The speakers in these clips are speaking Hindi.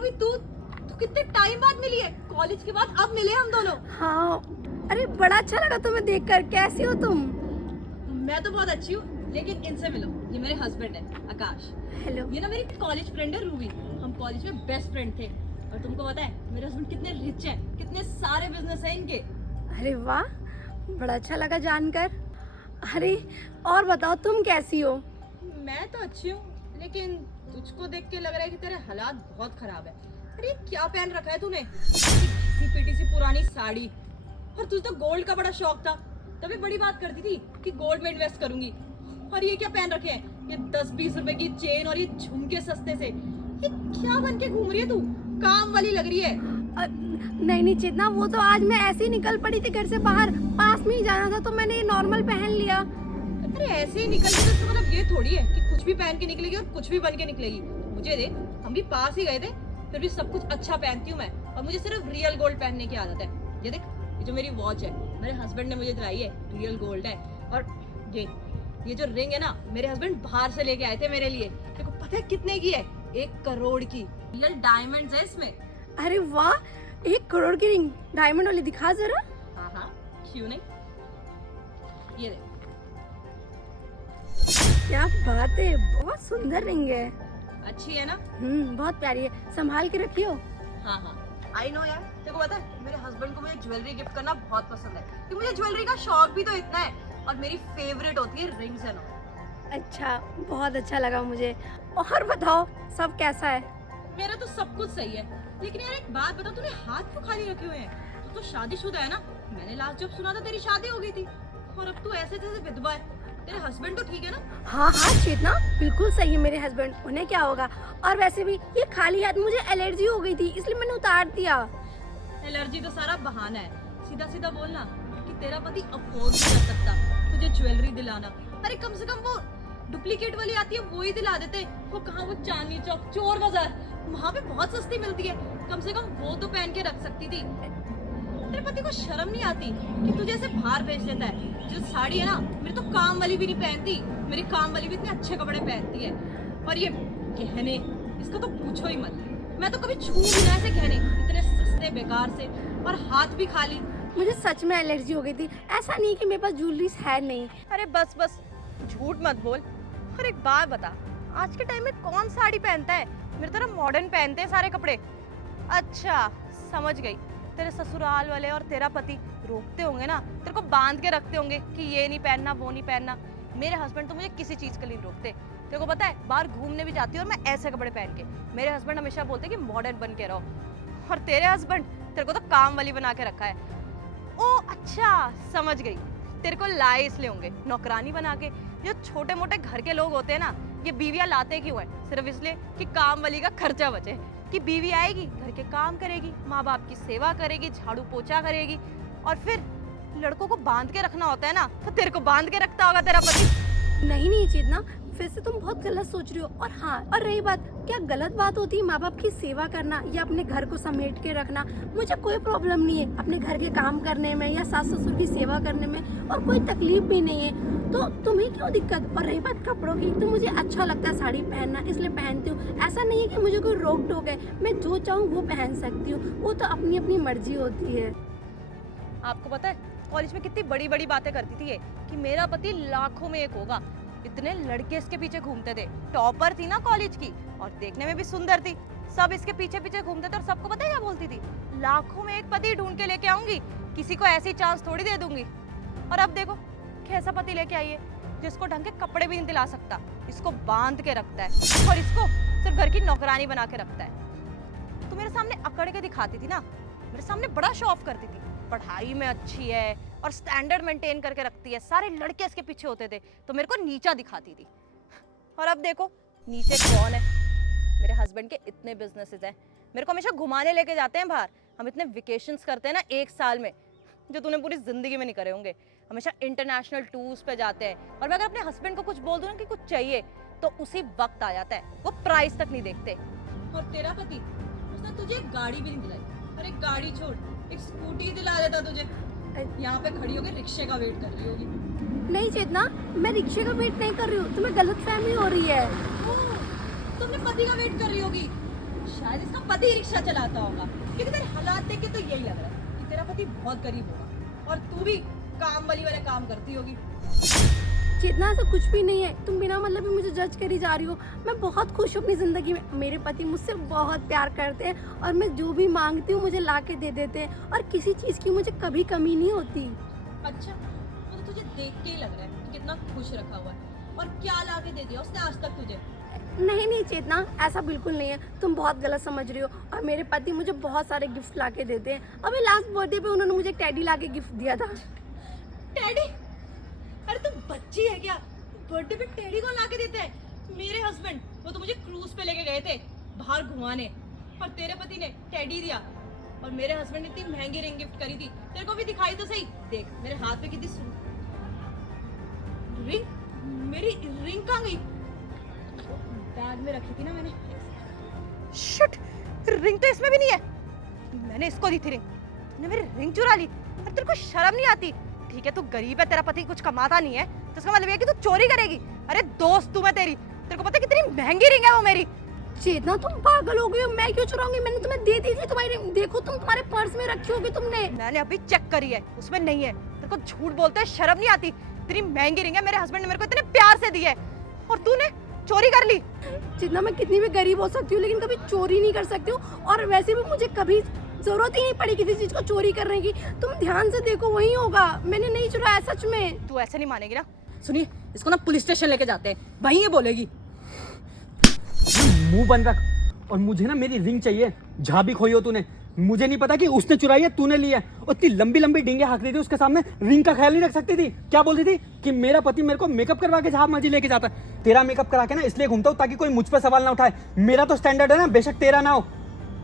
रूबी तू तू कितने टाइम बाद मिली है? कॉलेज के बाद अब मिले हम दोनों। हाँ, अरे बड़ा अच्छा लगा तुम्हें देखकर। कैसी हो तुम? मैं तो बहुत अच्छी हूँ, लेकिन इनसे मिलो, ये मेरे हस्बैंड है आकाश। हेलो। ये ना मेरी कॉलेज फ्रेंड है रूबी। हम कॉलेज में बेस्ट फ्रेंड थे। और तुमको पता है मेरे हस्बैंड कितने रिच हैं, कितने सारे बिजनेस हैं इनके। अरे वाह, बड़ा अच्छा लगा जानकर। अरे और बताओ, तुम कैसी हो? मैं तो अच्छी हूँ, लेकिन तुझको देख के लग रहा है कि तेरे हालात बहुत खराब है। अरे ये क्या पहन रखा है तूने? घिसी पिटी सी पुरानी साड़ी। और तुझे तो गोल्ड का बड़ा शौक था, तभी बड़ी बात करती थी कि गोल्ड में इन्वेस्ट करूंगी। और ये क्या पहन रखे हैं? ये 10-20 रुपए की चेन और ये झुमके सस्ते से। ये क्या बन के घूम रही है तू? काम वाली लग रही है। नहीं नहीं चेतना, वो तो आज मैं ऐसे ही निकल पड़ी थी घर से बाहर, पास में ही जाना था तो मैंने ये नॉर्मल पहन लिया। अरे ऐसे ही निकल गई तो मतलब ये थोड़ी है कि कुछ भी पहन के निकलेगी और कुछ भी बन के निकलेगी। मुझे देख, हम भी पास ही गए थे, फिर भी सब कुछ अच्छा पहनती हूँ मैं। और मुझे सिर्फ रियल गोल्ड पहनने की आदत है। ये देख, ये जो मेरी वॉच है मेरे हस्बैंड ने मुझे दिलाई है, रियल गोल्ड है। और ये जो रिंग है ना, मेरे हस्बैंड बाहर से लेके आए थे मेरे लिए। तेरे को पता है कितने की है? 1 करोड़ की रियल डायमंड्स है इसमें। अरे वाह, 1 करोड़ की रिंग डायमंड वाली, दिखा जरा। हाँ, क्यों नहीं। ये देख, क्या बात है, बहुत सुंदर रिंग है। अच्छी है ना? बहुत प्यारी है, संभाल के रखियो। हाँ, आई नो यार। तेरे को पता है मेरे हस्बैंड को मुझे ज्वेलरी गिफ्ट करना बहुत पसंद है, कि मुझे ज्वेलरी का शौक भी तो इतना है। और मेरी फेवरेट होती है रिंग्स एंड ऑल। अच्छा, बहुत अच्छा लगा मुझे। और बताओ, सब कैसा है? मेरा तो सब कुछ सही है, लेकिन यार एक बात बता, तूने हाथ क्यों खाली रखे हुए हैं? तू तो शादीशुदा है ना? मैंने लास्ट जब सुना था तेरी शादी हो गई थी, और अब तू ऐसे जैसे विधवा है। तेरे हस्बैंड तो ठीक है ना? हाँ चेतना, बिल्कुल सही है मेरे हस्बैंड, उन्हें क्या होगा। और वैसे भी ये खाली हाथ मुझे एलर्जी हो गई थी, इसलिए मैंने उतार दिया। एलर्जी तो सारा बहाना है। सीधा सीधा बोलना कि तेरा पति अफोर्ड नहीं कर सकता तुझे ज्वेलरी दिलाना। अरे कम से कम वो डुप्लीकेट वाली आती है, वो ही दिला देते। वो कहाँ, वो चांदनी चौक, चोर बाजार, वहाँ पे बहुत सस्ती मिलती है। कम से कम वो तो पहन के रख सकती थी। तेरे पति को शर्म नहीं आती कि तुझे ऐसे बाहर भेज देता है? जो साड़ी है ना, मेरी तो काम वाली भी नहीं पहनती। मेरी काम वाली भी इतने अच्छे कपड़े पहनती है। और ये गहने, इसको तो पूछो ही मत। मैं तो कभी छू भी ना ऐसे गहने, इतने सस्ते बेकार से, और हाथ भी खाली। मुझे सच में एलर्जी हो गई थी, ऐसा नहीं कि मेरे पास ज्वेलरीज है नहीं। अरे बस झूठ मत बोल। और एक बात बता, आज के टाइम में कौन साड़ी पहनता है? मेरी तरह मॉडर्न पहनते हैं सारे कपड़े। अच्छा, समझ गई। तेरे ससुराल वाले और तेरा पति रोकते होंगे ना, तेरे को बांध के रखते होंगे कि ये नहीं पहनना, वो नहीं पहनना। मेरे हस्बैंड तो मुझे किसी चीज के लिए नहीं रोकते। तेरे को पता है, बाहर घूमने भी जाती हूँ और मैं ऐसे कपड़े पहन के। मेरे हस्बैंड हमेशा बोलते हैं कि मॉडर्न बन के रहो। और तेरे हस्बैंड तेरे को तो काम वाली बना के रखा है। ओ अच्छा, समझ गई। तेरे को लाए इसलिए होंगे नौकरानी बना के। जो छोटे मोटे घर के लोग होते हैं ना, ये बीवियां लाते क्यों है? सिर्फ इसलिए कि काम वाली का खर्चा बचे। कि बीवी आएगी, घर के काम करेगी, माँ बाप की सेवा करेगी, झाड़ू पोछा करेगी। और फिर लड़कों को बांध के रखना होता है ना, तो तेरे को बांध के रखता होगा तेरा पति। नहीं चेतना, फिर से तुम बहुत गलत सोच रही हो। और हाँ, और रही बात, क्या गलत बात होती है माँ बाप की सेवा करना या अपने घर को समेट के रखना? मुझे कोई प्रॉब्लम नहीं है अपने घर के काम करने में या सास ससुर की सेवा करने में, और कोई तकलीफ भी नहीं है। तो तुम्हें क्यों दिक्कत? और रही बात कपड़ों की, तो मुझे अच्छा लगता है साड़ी पहनना, इसलिए पहनती हूँ। ऐसा नहीं है कि मुझे कोई रोक टोक है, मैं जो चाहूँ वो पहन सकती हूँ। वो तो अपनी अपनी मर्जी होती है। आपको पता है कॉलेज में कितनी बड़ी बड़ी बातें करती थी ये, कि मेरा पति लाखों में एक होगा। इतने लड़के इसके पीछे घूमते थे। टॉपर थी ना कॉलेज की, और देखने में भी सुंदर थी। सब इसके पीछे पीछे घूमते थे, और सबको पता है क्या बोलती थी? लाखों में एक पति ढूंढ के लेके आऊंगी, किसी को ऐसी चांस थोड़ी दे दूंगी। और अब देखो कैसा पति लेके आई है, जिसको ढंग के कपड़े भी नहीं दिला सकता, इसको बांध के रखता है, और इसको सिर्फ घर की नौकरानी बना के रखता है। तो मेरे सामने अकड़ के दिखाती थी ना, मेरे सामने बड़ा शो ऑफ करती थी, पढ़ाई में अच्छी है और स्टैंडर्ड मेंटेन करके रखती है, सारे लड़के इसके पीछे होते थे, तो मेरे को नीचा दिखाती थी। और अब देखो नीचे कौन है? मेरे हस्बैंड के इतने बिजनेसेस हैं, मेरे को हमेशा घुमाने लेके जाते हैं बाहर। हम इतने वेकेशंस करते हैं ना 1 साल में, जो तूने पूरी जिंदगी में नहीं करे होंगे। हमेशा इंटरनेशनल टूर्स पे जाते हैं, और मैं अगर अपने हस्बैंड को कुछ बोल दूं ना कि कुछ चाहिए, तो उसी वक्त आ जाता है, वो प्राइस तक नहीं देखते। और तेरा पति, उसने तुझे एक गाड़ी भी नहीं दिलाई। अरे गाड़ी छोड़, एक स्कूटी दिला देता तुझे। यहाँ पे खड़ी होकर रिक्शे का वेट कर रही होगी। नहीं चेतना, मैं रिक्शे का वेट नहीं कर रही हूँ, तुम्हें गलतफहमी हो रही है। तुमने पति का वेट कर रही होगी। शायद इसका पति रिक्शा चलाता होगा, क्योंकि तेरे हालात देख के तो यही लग रहा है कि तेरा पति बहुत गरीब होगा और तू भी काम वाले काम करती होगी। चेतना, ऐसा कुछ भी नहीं है। तुम बिना मतलब भी मुझे जज करी जा रही हो। मैं बहुत खुश हूँ अपनी ज़िंदगी में। मेरे पति मुझसे बहुत प्यार करते हैं और मैं जो भी मांगती हूँ मुझे ला के दे देते हैं और किसी चीज़ की मुझे कभी कमी नहीं होती। अच्छा, वो तो तुझे देख के ही लग रहा है कि कितना खुश रखा हुआ है। और क्या ला के दे दिया उसने आज तक तुझे? नहीं नहीं चेतना, ऐसा बिल्कुल नहीं है। तुम बहुत गलत समझ रही हो। और मेरे पति मुझे बहुत सारे गिफ्ट ला के देते हैं। अभी लास्ट बर्थडे पे उन्होंने मुझे एक टेडी ला के गिफ्ट दिया था। टेडी? अरे तुम बच्ची है क्या? बर्थडे पे टेडी कौन ला के देते हैं? मेरे हस्बैंड, वो तो मुझे क्रूज पे लेके गए थे बाहर घुमाने, और तेरे पति ने टेडी दिया। और मेरे हस्बैंड ने इतनी महंगी रिंग गिफ्ट करी थी, तेरे को भी दिखाई तो सही। देख मेरे हाथ पे कितनी रिंग, मेरी रिंग कहाँ गई? बैग में रखी थी ना मैंने। शिट, रिंग तो इसमें भी नहीं है। मैंने इसको दी थी रिंग, तूने मेरी रिंग चुरा ली। अरे तेरे को शर्म नहीं आती? ठीक है तू गरीब है, तेरा पति कुछ कमाता नहीं है, तो इसका मतलब ये है कि तू चोरी करेगी। अरे दोस्त तू मैं तेरी, तेरे को पता है कितनी महंगी रिंग है वो मेरी। चेतना, तुम पागल हो गई हो। मैं क्यों चुराऊंगी? मैंने तुम्हें दे दी थी तुम्हारी रिंग। देखो तुम, तुम्हारे पर्स में रखी होगी तुमने। मैंने अभी चेक करी है, उसमें नहीं है। तेरे को झूठ बोलते है शर्म नहीं आती? इतनी महंगी रिंग है, मेरे हस्बैंड ने मेरे को इतने प्यार से दी है और तूने चोरी कर ली। जितना मैं कितनी भी गरीब हो सकती हूँ लेकिन कभी चोरी नहीं कर सकती हूँ। और वैसे भी मुझे कभी जरूरत ही नहीं पड़ी किसी चीज को चोरी करने की। तुम ध्यान से देखो, वही होगा। मैंने नहीं चुराया सच में। तू ऐसे नहीं मानेगी ना। सुनिए, इसको ना पुलिस स्टेशन लेके जाते हैं, वहीं ये बोलेगी। मुंह बंद रख। और मुझे ना मेरी रिंग चाहिए, जहाँ भी खोई हो तूने। मुझे नहीं पता कि उसने चुराई है तूने ली है। और इतनी लंबी लंबी डींगे हाँक रही थी उसके सामने, रिंग का ख्याल नहीं रख सकती थी? क्या बोलती थी कि मेरा पति मेरे को मेकअप करवा के जहाँ मर्जी लेके जाता है। तेरा मेकअप करा के ना इसलिए घूमता हूँ ताकि कोई मुझ पर सवाल ना उठाए। मेरा तो स्टैंडर्ड है ना, बेशक तेरा ना हो।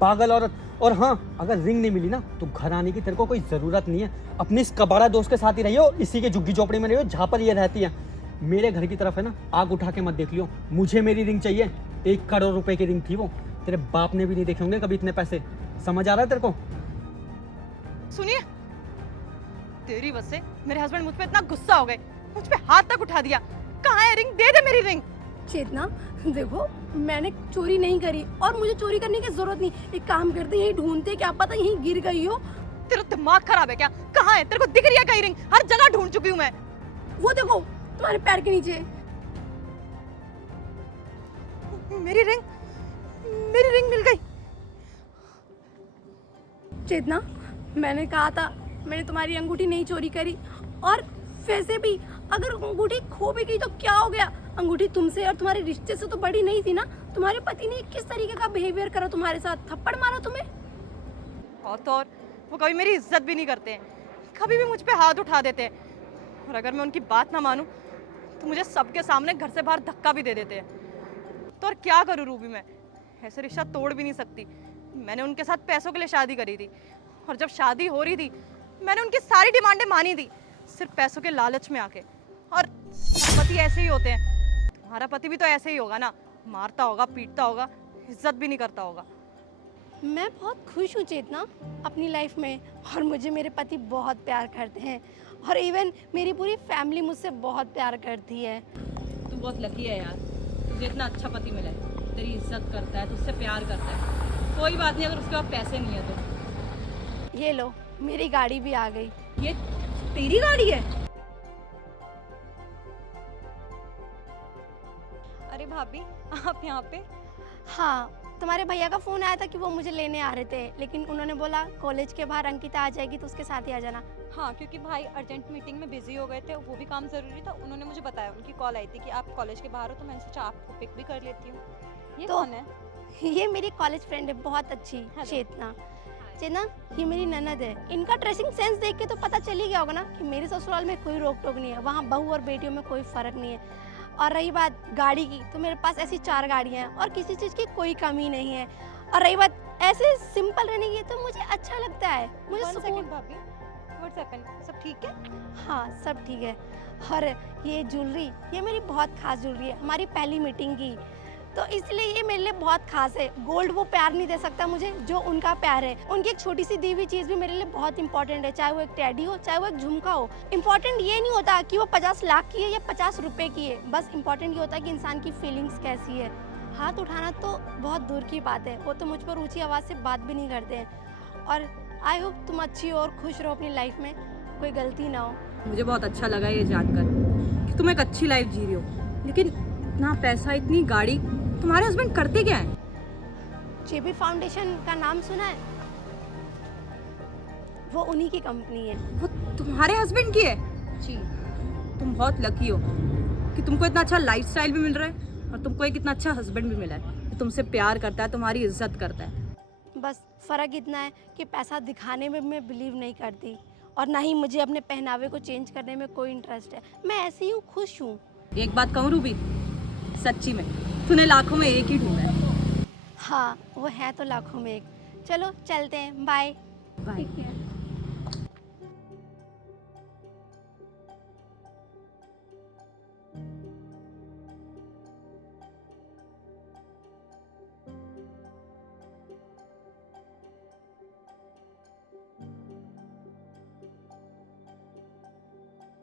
पागल औरत। और हाँ, अगर रिंग नहीं मिली ना तो घर आने की तेरे को कोई जरूरत नहीं है। अपने इस कबाड़ा दोस्त के साथ ही रहियो, इसी के झुग्गी झोपड़ी में रहियो जहाँ पर ये रहती है। मेरे घर की तरफ है ना, आग उठा के मत देख लियो। मुझे मेरी रिंग चाहिए। 1 करोड़ रुपए की रिंग थी वो। तेरे बाप ने भी नहीं देखे होंगे कभी इतने पैसे। समझ आ रहा है तेरे को? सुनिए, तेरी वजह से मेरे हस्बैंड मुझ पे इतना गुस्सा हो गए, मुझ पे हाथ तक उठा दिया। कहाँ है रिंग? दे दे मेरी रिंग। चेतना देखो, मैंने चोरी नहीं करी और मुझे चोरी करने की जरूरत नहीं। एक काम करते, यही ढूंढते, क्या पता यहीं गिर गई हो। तेरा दिमाग खराब है क्या? कहाँ है? तेरे को दिख रही है कहीं रिंग? हर जगह ढूंढ चुकी हूँ मैं। वो देखो तुम्हारे पैर के नीचे। मेरी रिंग, मेरी रिंग मिल गई। चेतना, मैंने कहा था मैंने तुम्हारी अंगूठी नहीं चोरी करी। और वैसे भी अगर अंगूठी खो भी गई तो क्या हो गया? अंगूठी तुमसे और तुम्हारे रिश्ते से तो बड़ी नहीं थी ना। तुम्हारे पति ने किस तरीके का बिहेवियर करा तुम्हारे साथ? थप्पड़ मारा तुम्हें? और तो और वो कभी मेरी इज्जत भी नहीं करते हैं, कभी भी मुझ पे हाथ उठा देते हैं। और अगर मैं उनकी बात ना मानूं तो मुझे सबके सामने घर से बाहर धक्का भी दे देते हैं। तो और क्या करूं रूबी, मैं ऐसे रिश्ता तोड़ भी नहीं सकती। मैंने उनके साथ पैसों के लिए शादी करी थी, और जब शादी हो रही थी मैंने उनकी सारी डिमांडें मानी थी, सिर्फ पैसों के लालच में आके। और सब पति ऐसे ही होते हैं। तुम्हारा पति भी तो ऐसे ही होगा ना, मारता होगा, पीटता होगा, इज्जत भी नहीं करता होगा। मैं बहुत खुश हूँ चेतना अपनी लाइफ में, और मुझे मेरे पति बहुत प्यार करते हैं। और इवन मेरी पूरी फैमिली मुझसे बहुत प्यार करती है। तू बहुत लकी है यार, तुझे इतना अच्छा पति मिला है, तेरी इज्जत करता है, तुझसे प्यार करता है। कोई बात नहीं अगर उसके पास पैसे नहीं है तो। ये लो, मेरी गाड़ी भी आ गई। ये तेरी गाड़ी है? अरे भाभी, आप यहाँ पे? हाँ, तुम्हारे भैया का फोन आया था कि वो मुझे लेने आ रहे थे, लेकिन उन्होंने बोला कॉलेज के बाहर अंकिता आ जाएगी तो उसके साथ ही आ जाना। हाँ, क्योंकि भाई अर्जेंट मीटिंग में बिजी हो गए थे, वो भी काम ज़रूरी था। उन्होंने मुझे बताया, उनकी कॉल आई थी कि आप कॉलेज के बाहर हो, तो मैंने सोचा आपको पिक भी कर लेती हूँ। ये तो कौन है? ये मेरी कॉलेज फ्रेंड है, बहुत अच्छी, हेलो। चेतना। चेतना, ये मेरी ननद है। इनका ड्रेसिंग सेंस देख के तो पता चल ही गया होगा ना कि मेरे ससुराल में कोई रोक टोक नहीं है, वहाँ बहू और बेटियों में कोई फर्क नहीं है। और रही बात गाड़ी की, तो मेरे पास ऐसी 4 गाड़ियाँ हैं और किसी चीज़ की कोई कमी नहीं है। और रही बात ऐसे सिंपल रहने की, तो मुझे अच्छा लगता है, मुझे One सुकून। second भाभी, व्हाट्स हैपेंड? सब ठीक है? हाँ, सब ठीक है। और ये ज्वेलरी, ये मेरी बहुत खास ज्वेलरी है, हमारी पहली मीटिंग की, तो इसलिए ये मेरे लिए बहुत खास है। गोल्ड वो प्यार नहीं दे सकता मुझे जो उनका प्यार है। उनकी एक छोटी सी दी हुई चीज़ भी मेरे लिए बहुत इंपॉर्टेंट है, चाहे वो एक टेडी हो, चाहे वो एक झुमका हो। इंपॉर्टेंट ये नहीं होता कि वो 50 लाख की है या 50 रुपए की है, बस इंपॉर्टेंट ये होता है कि इंसान की फीलिंग्स कैसी है। हाथ उठाना तो बहुत दूर की बात है, वो तो मुझ पर ऊंची आवाज़ से बात भी नहीं करते हैं। और आई होप तुम अच्छी हो और खुश रहो अपनी लाइफ में, कोई गलती ना हो। मुझे बहुत अच्छा लगा ये जानकर कि तुम एक अच्छी लाइफ जी रही हो, लेकिन इतना पैसा, इतनी गाड़ी, तुम्हारे हस्बैंड करते क्या हैं? जेबी फाउंडेशन का नाम सुना है? वो उन्हीं की कंपनी है। वो तुम्हारे हस्बैंड की है? जी। तुम बहुत लकी हो कि तुमको इतना अच्छा लाइफस्टाइल भी मिल रहा है और तुमको एक इतना अच्छा हस्बैंड भी मिला है जो तुमसे प्यार करता है, तुम्हारी इज्जत करता है। बस फ़र्क इतना है कि पैसा दिखाने में मैं बिलीव नहीं करती, और ना ही मुझे अपने पहनावे को चेंज करने में कोई इंटरेस्ट है। मैं ऐसी हूँ, खुश हूँ। एक बात कहूँ रूबी, सच्ची में तूने लाखों में एक ही ढूंढा है। हाँ, वो है तो लाखों में एक। चलो चलते हैं, बाय। बाय।